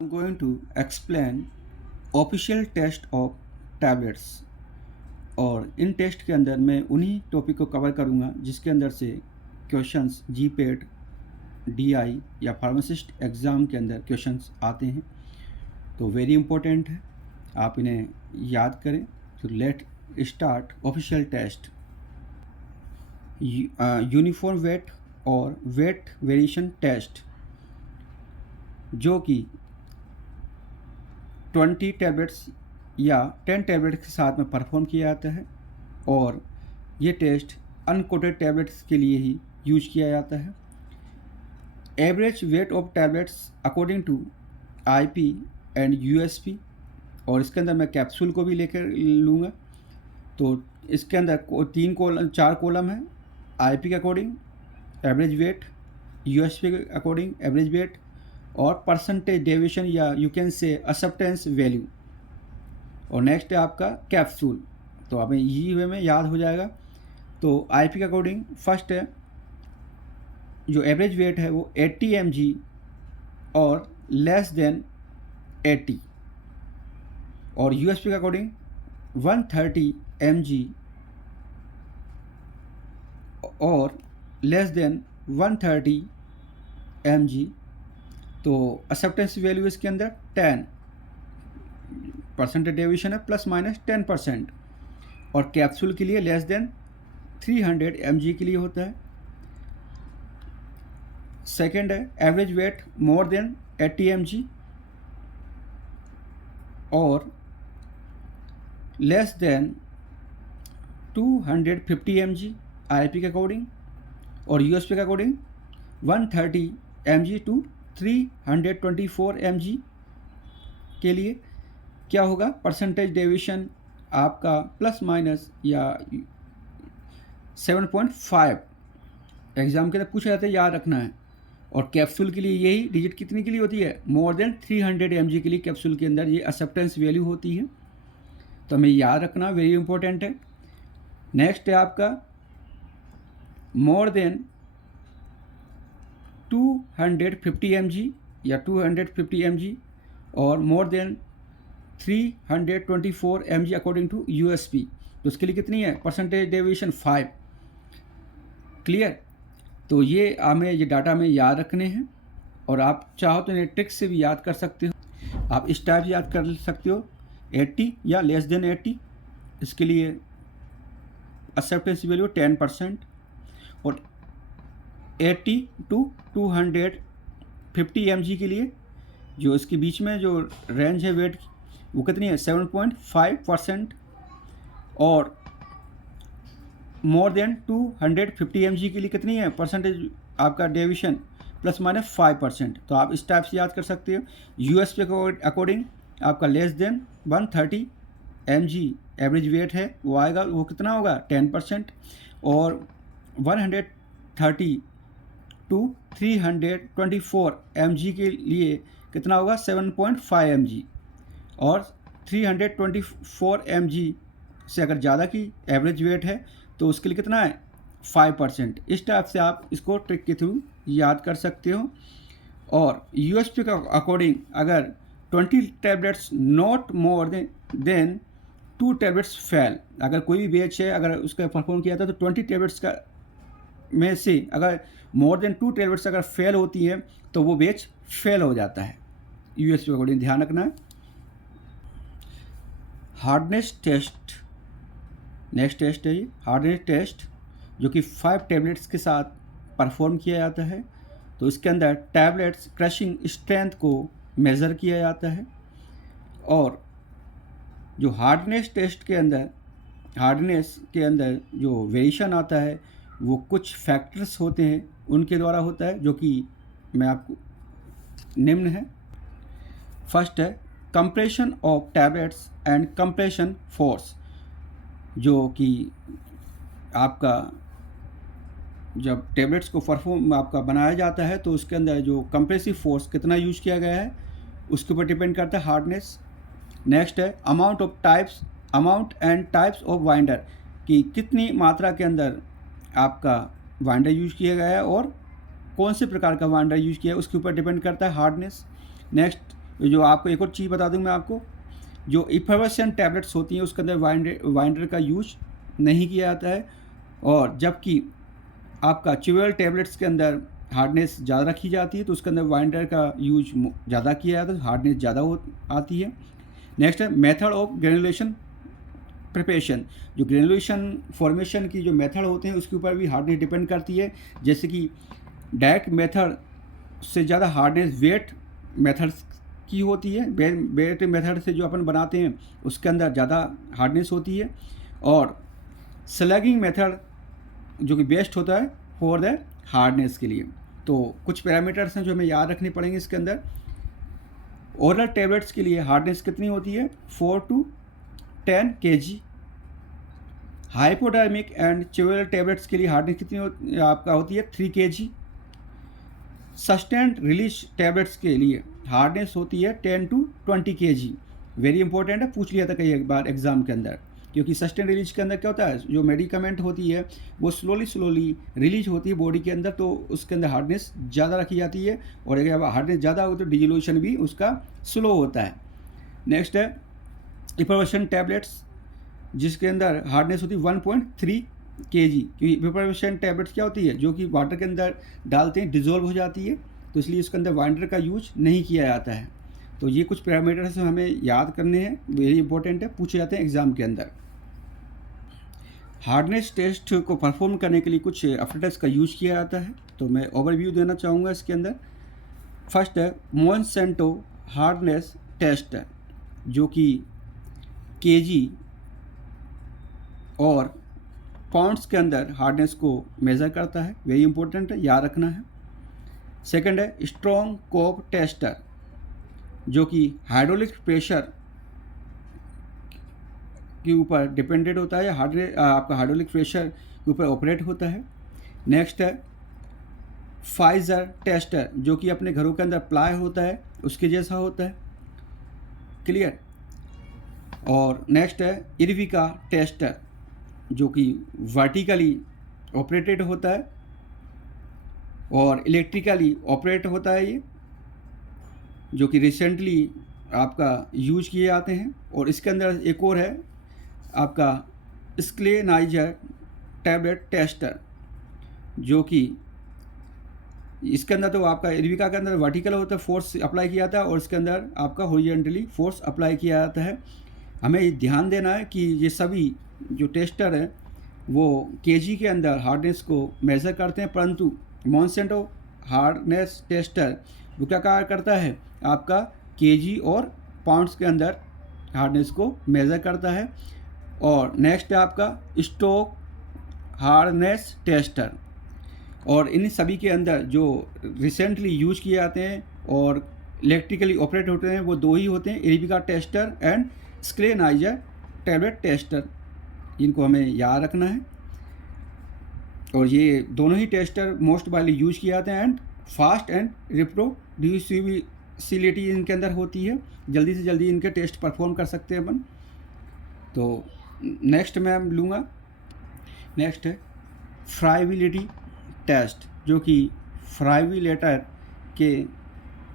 I'm going to explain official test of tablets. और इन test के अंदर मैं उन्हीं टॉपिक को कवर करूंगा जिसके अंदर से क्वेश्चंस जीपेट डीआई या फार्मासिस्ट एग्ज़ाम के अंदर क्वेश्चंस आते हैं। तो वेरी इंपॉर्टेंट है, आप इन्हें याद करें। तो let start official test. Uniform weight और वेट वेरिएशन टेस्ट, जो कि 20 टैबलेट्स या 10 टैबलेट के साथ में परफॉर्म किया जाता है। और ये टेस्ट अनकोटेड टैबलेट्स के लिए ही यूज किया जाता है। Average weight of tablets according to IP and USP, और इसके अंदर मैं कैप्सूल को भी लेकर लूँगा। तो इसके अंदर 4 कॉलम है। आईपी के अकॉर्डिंग एवरेज वेट, यूएसपी के अकॉर्डिंग एवरेज वेट, और परसेंटेज डेविएशन या you can say acceptance value. और नेक्स्ट है आपका कैप्सूल। तो हमें इजी वे में याद हो जाएगा। तो आईपी के अकॉर्डिंग फर्स्ट है जो एवरेज वेट है वो 80 mg और लेस देन 80, और यूएसपी के अकॉर्डिंग 130 mg और लेस देन 130 mg। तो एक्सेप्टेंस वैल्यू इसके अंदर 10 परसेंटेज डेविएशन है, प्लस माइनस 10%। और कैप्सूल के लिए लेस देन 300 mg के लिए होता है। सेकेंड है average wait more than 80 mg और लेस देन 250 mg आईपी के अकॉर्डिंग, और यूएसपी के अकॉर्डिंग 130 mg टू 324 mg के लिए क्या होगा परसेंटेज डेविएशन आपका प्लस माइनस या 7.5। एग्जाम के अंदर पूछा जाता है, याद रखना है। और कैप्सूल के लिए यही डिजिट कितनी के लिए होती है, मोर देन 300 mg के लिए कैप्सूल के अंदर ये एक्सेप्टेंस वैल्यू होती है। तो हमें याद रखना वेरी इंपॉर्टेंट है। नेक्स्ट है आपका मोर देन 250 mg या 250 mg और more than 324 mg according to USP. तो उसके लिए कितनी है परसेंटेज डेविएशन 5। क्लियर। तो ये हमें ये डाटा में याद रखने हैं, और आप चाहो तो इन्हें ट्रिक से भी याद कर सकते हो। आप इस टाइप याद कर सकते हो 80 या लेस देन 80, इसके लिए एक्सेप्टेंस वैल्यू 10%, और 80 टू 250 mg के लिए जो इसके बीच में जो रेंज है वेट वो कितनी है 7.5%, और मोर देन 250 mg के लिए कितनी है परसेंटेज आपका डेविएशन प्लस माइनस 5%। तो आप इस टाइप से याद कर सकते हो। यूएसपी के अकॉर्डिंग आपका less than 130 mg average weight है वो आएगा, वो कितना होगा 10%, और 130 टू 324 mg के लिए कितना होगा 7.5 mg, और 324 mg से अगर ज़्यादा की एवरेज वेट है तो उसके लिए कितना है 5%। इस टाइप से आप इसको ट्रिक के थ्रू याद कर सकते हो। और यूएसपी का अकॉर्डिंग अगर 20 tablets not more than 2 tablets fail, अगर कोई भी बैच है अगर उसका परफॉर्म किया था तो 20 टैबलेट्स का में से अगर मोर देन 2 टैबलेट्स अगर फेल होती है तो वो बैच फेल हो जाता है। यूएसपी का अकॉर्डिंग ध्यान रखना है। हार्डनेस टेस्ट, नेक्स्ट टेस्ट है ये हार्डनेस टेस्ट, जो कि 5 टैबलेट्स के साथ परफॉर्म किया जाता है। तो इसके अंदर टैबलेट्स क्रशिंग स्ट्रेंथ को मेज़र किया जाता है। और जो हार्डनेस टेस्ट के अंदर हार्डनेस के अंदर जो वेरिएशन आता है वो कुछ फैक्टर्स होते हैं उनके द्वारा होता है, जो कि मैं आपको निम्न है। फर्स्ट है compression of tablets and compression force, जो कि आपका जब टैबलेट्स को परफॉर्म आपका बनाया जाता है तो उसके अंदर जो कंप्रेसिव फोर्स कितना यूज किया गया है उसके ऊपर डिपेंड करता है हार्डनेस। नेक्स्ट है amount and types of winder, कि कितनी मात्रा के अंदर आपका वाइंडर यूज किया गया है और कौन से प्रकार का वाइंडर यूज किया है उसके ऊपर डिपेंड करता है हार्डनेस। नेक्स्ट जो आपको एक और चीज़ बता दूँ मैं आपको, जो इफर्वेसेंट टैबलेट्स होती हैं उसके अंदर वाइंडर का यूज नहीं किया जाता है, और जबकि आपका च्यूअल टैबलेट्स के अंदर हार्डनेस ज़्यादा रखी जाती है तो उसके अंदर वाइंडर का यूज ज़्यादा किया जाता है, हार्डनेस ज़्यादा आती है। नेक्स्ट है मेथड ऑफ ग्रेनुलेशन प्रिपरेशन। जो ग्रेनुलेशन फॉर्मेशन की जो मेथड होते हैं उसके ऊपर भी हार्डनेस डिपेंड करती है। जैसे कि डायरेक्ट मेथड से ज़्यादा हार्डनेस वेट मेथड्स की होती है। वेट मेथड से जो अपन बनाते हैं उसके अंदर ज़्यादा हार्डनेस होती है, और स्लैगिंग मेथड जो कि बेस्ट होता है फॉर द हार्डनेस के लिए। तो कुछ पैरामीटर्स हैं जो हमें याद रखने पड़ेंगे इसके अंदर। ओरल टैबलेट्स के लिए हार्डनेस कितनी होती है? 4 to 10 kg। Hypodermic and chewable tablets के लिए हार्डनेस कितनी आपका होती है? 3 kg। सस्टेंड रिलीज टैबलेट्स के लिए हार्डनेस होती है 10 to 20 kg। वेरी इंपॉर्टेंट है, पूछ लिया था कई बार एग्जाम के अंदर, क्योंकि सस्टेन रिलीज के अंदर क्या होता है, जो मेडिकामेंट होती है वो स्लोली रिलीज होती है बॉडी के अंदर, तो उसके अंदर हार्डनेस ज़्यादा रखी जाती है, और अगर हार्डनेस ज़्यादा हो तो डिजोल्यूशन भी उसका स्लो होता है। नेक्स्ट है इफर्वेसेंट टैबलेट्स, जिसके अंदर हार्डनेस होती है 1.3 kg। क्योंकि इफर्वेसेंट टैबलेट्स क्या होती है, जो कि वाटर के अंदर डालते हैं डिजोल्व हो जाती है, तो इसलिए उसके अंदर वाइंडर का यूज नहीं किया जाता है। तो ये कुछ पैरामीटर्स हमें याद करने हैं, वेरी इंपॉर्टेंट है, पूछे जाते हैं एग्जाम के अंदर। हार्डनेस टेस्ट को परफॉर्म करने के लिए कुछ एप्रेटस का यूज किया जाता है, तो मैं ओवरव्यू देना चाहूँगा इसके अंदर। फर्स्ट है मोनसेंटो हार्डनेस टेस्ट, जो कि केजी और पाउंड्स के अंदर हार्डनेस को मेज़र करता है, वेरी इंपॉर्टेंट है, याद रखना है। सेकंड है स्ट्रॉन्ग कोप टेस्टर, जो कि हाइड्रोलिक प्रेशर के ऊपर डिपेंडेंट होता है, आपका हाइड्रोलिक प्रेशर के ऊपर ऑपरेट होता है। नेक्स्ट है फाइजर टेस्टर, जो कि अपने घरों के अंदर प्लाई होता है उसके जैसा होता है, क्लियर। और नेक्स्ट है इरविका टेस्टर, जो कि वर्टिकली ऑपरेटेड होता है और इलेक्ट्रिकली ऑपरेट होता है, ये जो कि रिसेंटली आपका यूज किए जाते हैं। और इसके अंदर एक और है आपका स्क्लेनाइजर टैबलेट टेस्टर, जो कि इसके अंदर तो आपका इरविका के अंदर वर्टिकल होता है, फोर्स अप्लाई किया जाता है, और इसके अंदर आपका हॉरिजॉन्टली फोर्स अप्लाई किया जाता है। हमें ये ध्यान देना है कि ये सभी जो टेस्टर हैं वो केजी के अंदर हार्डनेस को मेज़र करते हैं, परंतु मोनसेंटो हार्डनेस टेस्टर वो क्या कार्य करता है, आपका केजी और पाउंड्स के अंदर हार्डनेस को मेज़र करता है। और नेक्स्ट है आपका स्टोक हार्डनेस टेस्टर, और इन सभी के अंदर जो रिसेंटली यूज किए जाते हैं और इलेक्ट्रिकली ऑपरेट होते हैं वो दो ही होते हैं, इरविका टेस्टर एंड स्क्लेनाइजर टैबलेट टेस्टर, इनको हमें याद रखना है। और ये दोनों ही टेस्टर मोस्ट वाइडली यूज किए जाते हैं, एंड फास्ट एंड रिप्रोड्यूसिबिलिटी इनके अंदर होती है, जल्दी से जल्दी इनके टेस्ट परफॉर्म कर सकते हैं अपन। तो नेक्स्ट मैं लूँगा, नेक्स्ट है फ्राइबिलिटी टेस्ट, जो कि फ्राइबिलेटर के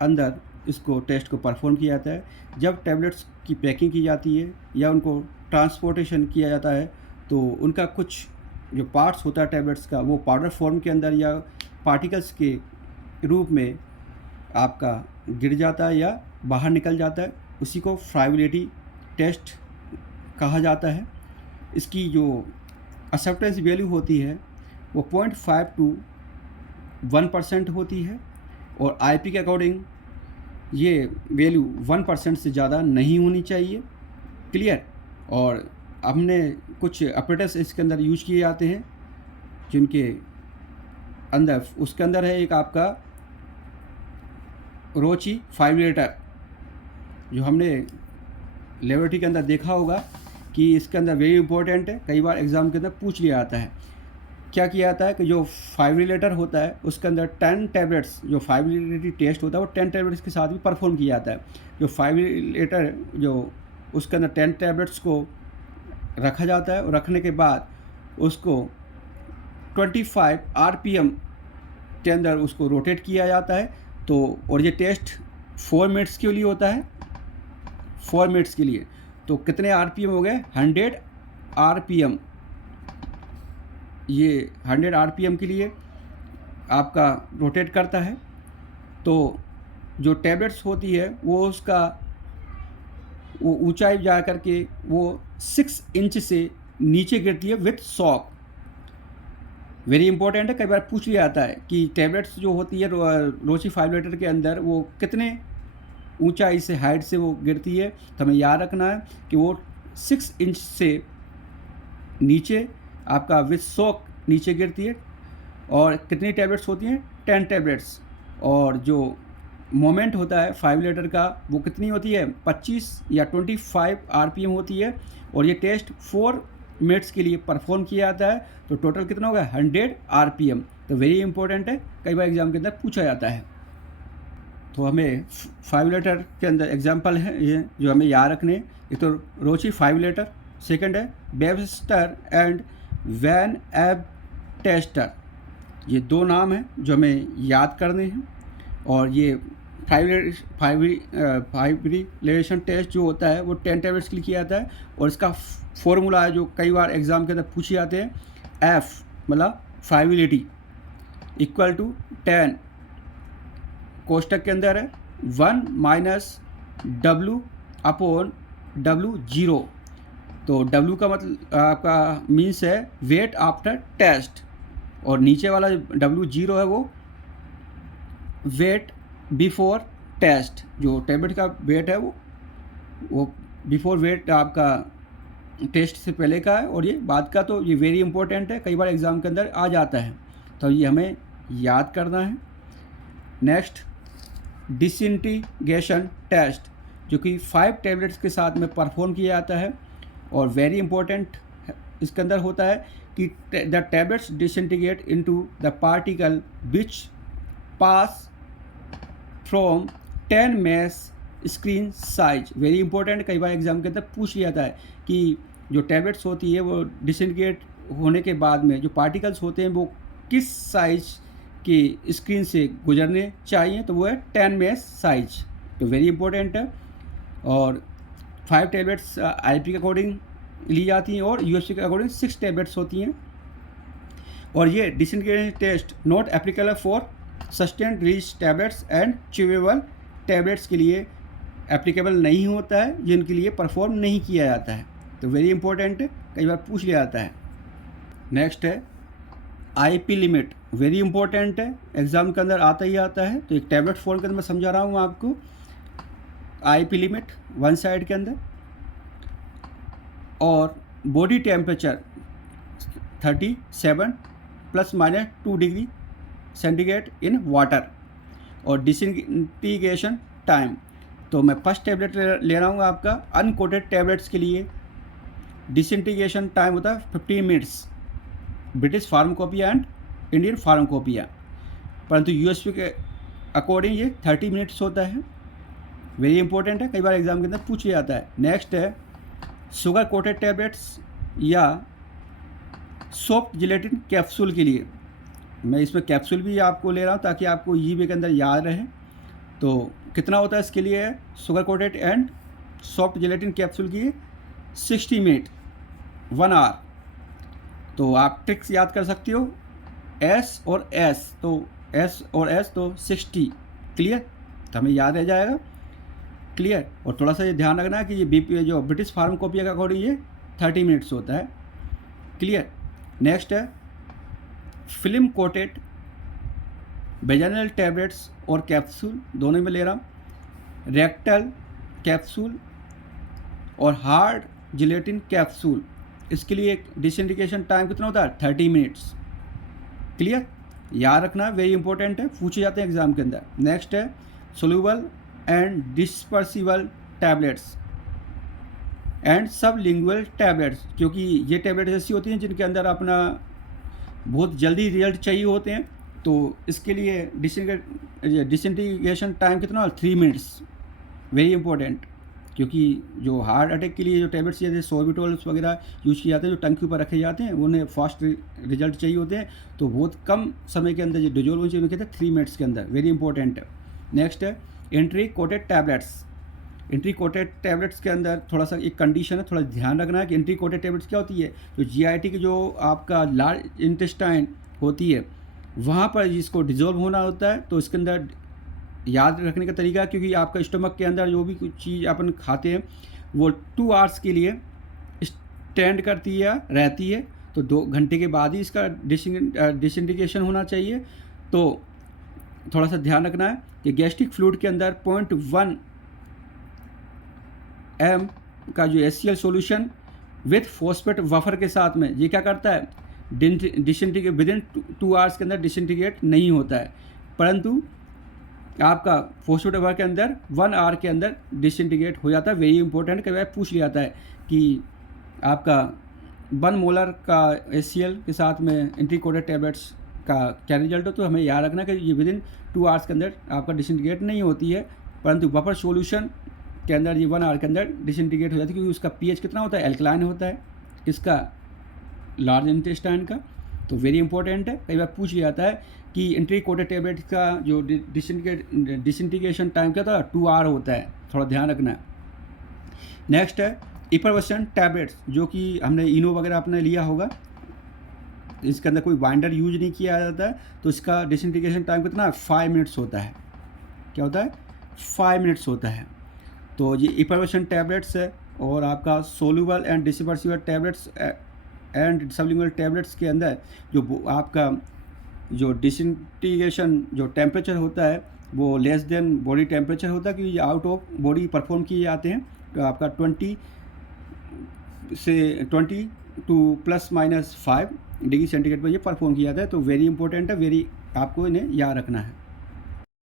अंदर इसको टेस्ट को परफॉर्म किया जाता है। जब टैबलेट्स की पैकिंग की जाती है या उनको ट्रांसपोर्टेशन किया जाता है तो उनका कुछ जो पार्ट्स होता है टैबलेट्स का वो पाउडर फॉर्म के अंदर या पार्टिकल्स के रूप में आपका गिर जाता है या बाहर निकल जाता है, उसी को फ्राइबिलिटी टेस्ट कहा जाता है। इसकी जो एक्सेप्टेंस वैल्यू होती है वो 0.5 to 1% होती है, और आईपी के अकॉर्डिंग ये वैल्यू 1% से ज़्यादा नहीं होनी चाहिए, क्लियर। और हमने कुछ अपरेटस इसके अंदर यूज किए जाते हैं, जिनके अंदर उसके अंदर है एक आपका रोची फाइब्रेटर, जो हमने लेबोरेटरी के अंदर देखा होगा कि इसके अंदर वेरी इंपॉर्टेंट है, कई बार एग्ज़ाम के अंदर पूछ लिया जाता है। क्या किया जाता है कि जो फाइब्रिलेटर होता है उसके अंदर 10 टैबलेट्स, जो फाइब्रिलेटरी टेस्ट होता है वो 10 टैबलेट्स के साथ भी परफॉर्म किया जाता है। जो फाइब्रिलेटर जो उसके अंदर 10 टैबलेट्स को रखा जाता है, और रखने के बाद उसको 25 RPM के अंदर उसको रोटेट किया जाता है। तो और ये टेस्ट 4 मिनट्स के लिए होता है, 4 मिनट्स के लिए। तो कितने आरपीएम हो गए? 100 आरपीएम। ये 100 आरपीएम के लिए आपका रोटेट करता है। तो जो टैबलेट्स होती है वो उसका वो ऊंचाई जा कर के वो 6 इंच से नीचे गिरती है विथ शॉक। वेरी इंपॉर्टेंट है, कई बार पूछ लिया जाता है कि टैबलेट्स जो होती है रोची 5 लीटर के अंदर वो कितने ऊंचाई से, हाइट से वो गिरती है। तो हमें याद रखना है कि वो 6 इंच से नीचे आपका विथ शॉक नीचे गिरती है। और कितनी टैबलेट्स होती हैं? 10 टैबलेट्स। और जो मोमेंट होता है 5 लीटर का वो कितनी होती है? 25 या 25 आरपीएम होती है। और ये टेस्ट 4 मिनट्स के लिए परफॉर्म किया जाता है। तो टोटल कितना होगा? 100 आरपीएम। तो वेरी इंपॉर्टेंट है, कई बार एग्जाम के अंदर पूछा जाता है। तो हमें 5 लीटर के अंदर एग्जाम्पल है ये जो हमें याद रखने। एक तो रोची 5 लीटर, सेकंड है वेबस्टर एंड वैन एब टेस्टर। ये दो नाम हैं जो हमें याद करने हैं। और ये फाइब्रिलेशन टेस्ट जो होता है वो 10 टैबलेट्स के लिए किया जाता है। और इसका फॉर्मूला है जो कई बार एग्जाम के अंदर पूछे जाते हैं। एफ मतलब फाइबिलिटी इक्वल टू 10 कोष्टक के अंदर है 1 माइनस W अपॉन W0। तो W का मतलब आपका मीन्स है वेट आफ्टर टेस्ट, और नीचे वाला W0 है वो वेट बिफोर टेस्ट। जो टैबलेट का वेट है वो बिफोर वेट आपका टेस्ट से पहले का है, और ये बाद का। तो ये वेरी इंपॉर्टेंट है, कई बार एग्ज़ाम के अंदर आ जाता है, तो ये हमें याद करना है। नेक्स्ट डिसइंटीग्रेशन टेस्ट, जो कि 5 टैबलेट्स के साथ में परफॉर्म किया जाता है। और वेरी इंपॉर्टेंट इसके अंदर होता है कि the tablets disintegrate into the particle which pass from 10 mesh screen size. Very important, कई बार एग्जाम के अंदर पूछ लिया जाता है कि जो टैबलेट्स होती है वो डिसइंटीग्रेट होने के बाद में जो पार्टिकल्स होते हैं वो किस साइज की स्क्रीन से गुजरने चाहिए। तो वो है 10 मैस साइज। तो वेरी इंपॉर्टेंट है। और 5 टैबलेट्स आईपी के अकॉर्डिंग ली जाती हैं और यूएसपी के अकॉर्डिंग 6 टैबलेट्स होती हैं। और ये disintegration test not applicable for sustained release tablets and chewable tablets के लिए एप्लीकेबल नहीं होता है, जिनके लिए परफॉर्म नहीं किया जाता है। तो वेरी इंपॉर्टेंट है, कई बार पूछ लिया जाता है। नेक्स्ट है आईपी लिमिट। वेरी इंपॉर्टेंट है, एग्जाम के अंदर आता ही आता है। तो एक टैबलेट फॉर्म के अंदर मैं समझा रहा हूँ आपको। आईपी लिमिट 1 साइड के अंदर, और body temperature 37 ± 2 degree centigrade in water. और डिसइंटीग्रेशन टाइम, तो मैं फर्स्ट टैबलेट ले रहा हूँ आपका अनकोटेड टैबलेट्स के लिए। डिसइंटीग्रेशन टाइम होता है 15 minutes, British pharmacopoeia and Indian pharmacopoeia. परंतु यूएसपी के अकॉर्डिंग ये 30 मिनट्स होता है। वेरी इंपॉर्टेंट है, कई बार एग्जाम के अंदर पूछ लिया जाता है। नेक्स्ट है शुगर कोटेड टैबलेट्स या सॉफ्ट जिलेटिन कैप्सूल के लिए। मैं इसमें कैप्सूल भी आपको ले रहा हूँ ताकि आपको ये के अंदर याद रहे। तो कितना होता है इसके लिए? Sugar coated and soft gelatin capsule की 60 मिनट 1 आवर। तो आप ट्रिक्स याद कर सकते हो, एस और एस, तो एस और एस तो 60। क्लियर? तो हमें याद रह जाएगा। क्लियर? और थोड़ा सा ये ध्यान रखना है कि ये बीपी जो ब्रिटिश फार्माकोपिया का अकॉर्डिंग ये 30 मिनट्स होता है। क्लियर? नेक्स्ट है फिल्म कोटेड वेजाइनल टैबलेट्स और कैप्सूल, दोनों में ले रहा हूँ। रेक्टल कैप्सूल और हार्ड जिलेटिन कैप्सूल, इसके लिए एक डिसइंटीग्रेशन टाइम कितना होता है? 30 मिनट्स। क्लियर? याद रखना, वेरी इंपॉर्टेंट है, पूछे जाते हैं एग्जाम के अंदर। नेक्स्ट है soluble and dispersible tablets and sublingual tablets, क्योंकि ये टैबलेट्स ऐसी होती हैं जिनके अंदर अपना बहुत जल्दी रिजल्ट चाहिए होते हैं। तो इसके लिए डिसइंटीग्रेशन टाइम कितना? 3 मिनट्स। वेरी इंपॉर्टेंट, क्योंकि जो हार्ट अटैक के लिए जो टैबलेट्स जैसे सोर्बिटोल्स वगैरह यूज़ किए जाते हैं, जो टंग के ऊपर रखे जाते हैं, उन्हें फास्ट रिजल्ट चाहिए होते हैं। तो बहुत कम समय के अंदर जो डिजोल्व होनी चाहिए, उन्हें कहते हैं 3 मिनट्स के अंदर। वेरी इंपॉर्टेंट है। नेक्स्ट है entry coated tablets. Entry coated tablets के अंदर थोड़ा सा एक कंडीशन है, थोड़ा ध्यान रखना है कि एंट्री कोटेड टैबलेट्स क्या होती है, जो जीआईटी की जो आपका लार्ज इंटेस्टाइन होती है वहाँ पर जिसको डिजोल्व होना होता है, तो इसके अंदर याद रखने का तरीका, क्योंकि आपका स्टमक के अंदर जो भी कुछ चीज़ अपन खाते हैं वो 2 आवर्स के लिए स्टैंड करती है रहती है, तो 2 घंटे के बाद ही इसका डिसइंटीग्रेशन होना चाहिए। तो थोड़ा सा ध्यान रखना है कि गैस्ट्रिक फ्लूइड के अंदर 0.1 m का जो HCl solution with phosphate buffer के साथ में ये क्या करता है, डिसइंटीग्रेट विदिन 2 आवर्स के अंदर डिसइंटीग्रेट नहीं होता है, परंतु आपका फॉस्फेट बफर के अंदर 1 आवर के अंदर डिसइंटीग्रेट हो जाता है। वेरी इंपॉर्टेंट, कई बार पूछ लिया जाता है कि आपका 1 मोलर का HCl के साथ में एंट्री कोटेड टैबलेट्स का क्या रिजल्ट हो, तो हमें याद रखना कि ये विदिन 2 आवर्स के अंदर आपका डिसइंटीग्रेट नहीं होती है, परंतु बफर सॉल्यूशन के अंदर ये 1 आवर के अंदर डिसइंटीग्रेट हो जाती है, क्योंकि उसका पीएच कितना होता है, एल्कलाइन होता है, किसका, लार्ज इंटेस्टाइन का। तो वेरी इंपॉर्टेंट है, कई बार पूछ लिया जाता है कि एंट्री कोटेड टैबलेट का जो डिसइंटीग्रेशन टाइम क्या था, 2 आवर होता है, थोड़ा ध्यान रखना है। नेक्स्ट है इफरवेसेंट टैबलेट्स, जो कि हमने इनो वगैरह आपने लिया होगा, इसके अंदर कोई बाइंडर यूज नहीं किया जाता है, तो इसका डिसइंटीग्रेशन टाइम कितना है, 5 मिनट्स होता है। क्या होता है, 5 मिनट्स होता है। तो ये इफरवेसेंट टैबलेट्स है, और आपका soluble and dispersible tablets and sublingual tablets के अंदर जो आपका जो डिसइंटीग्रेशन जो टेम्परेचर होता है वो लेस देन बॉडी टेम्परेचर होता है, क्योंकि ये आउट ऑफ बॉडी परफॉर्म किए जाते हैं। तो आपका 20 to ±5 डिग्री सेंटीग्रेड पर ये परफॉर्म किया जाता है। तो वेरी इंपॉर्टेंट है, वेरी आपको इन्हें याद रखना है।